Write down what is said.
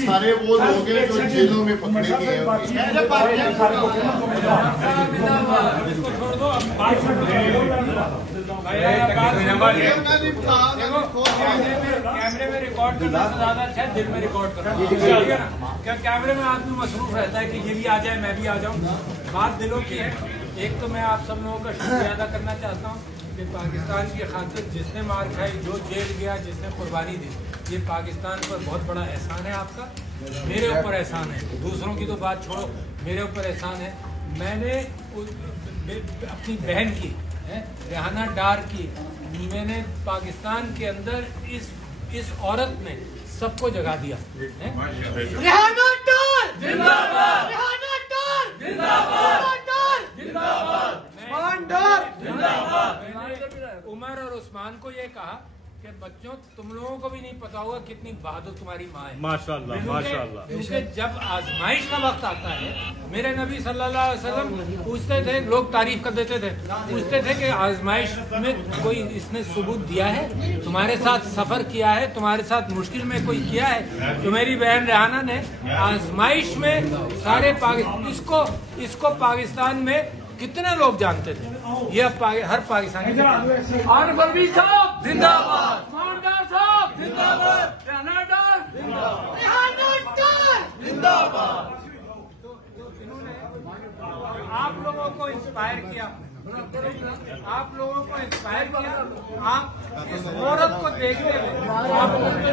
सारे वो लोग हैं जो जेलों में पकड़े गए हैं। कैमरे में रिकॉर्ड करना से ज्यादा अच्छा है दिल में रिकॉर्ड करना, ठीक है ना? क्या कैमरे में आदमी मसरूफ रहता है कि ये भी आ जाए मैं भी आ जाऊँ। बात दिलों की है। एक तो मैं आप सब लोगों का शुक्रिया अदा करना चाहता हूँ कि पाकिस्तान की खातिर जिसने मार खाई, जो जेल गया, जिसने कुर्बानी दी, ये पाकिस्तान पर बहुत बड़ा एहसान है आपका। मेरे ऊपर एहसान है, दूसरों की तो बात छोड़ो, मेरे ऊपर एहसान है। मैंने अपनी बहन की रेहाना डार की, मैंने पाकिस्तान के अंदर इस औरत ने सबको जगा दिया। रेहाना डार जिंदाबाद, रेहाना डार जिंदाबाद, जिंदाबाद, जिंदाबाद। मैंने उमर और उस्मान को ये कहा कि बच्चों तुम लोगों को भी नहीं पता होगा कितनी बहादुर तुम्हारी माँ है। माशाल्लाह, माशाल्लाह। क्योंकि जब आजमाइश का वक्त आता है, मेरे नबी सल्लल्लाहु अलैहि वसल्लम पूछते थे, लोग तारीफ कर देते थे, पूछते थे कि आजमाइश में कोई इसने सबूत दिया है, तुम्हारे साथ सफर किया है, तुम्हारे साथ मुश्किल में कोई किया है? तो मेरी बहन रेहाना ने आजमाइश में सारे इसको पाकिस्तान में कितने लोग जानते थे, ये अब हर पाकिस्तानी जिंदाबाद, जिंदाबाद। इन्होंने आप लोगों को इंस्पायर किया, आप लोगों को इंस्पायर किया। आप इस औरत को देखते हुए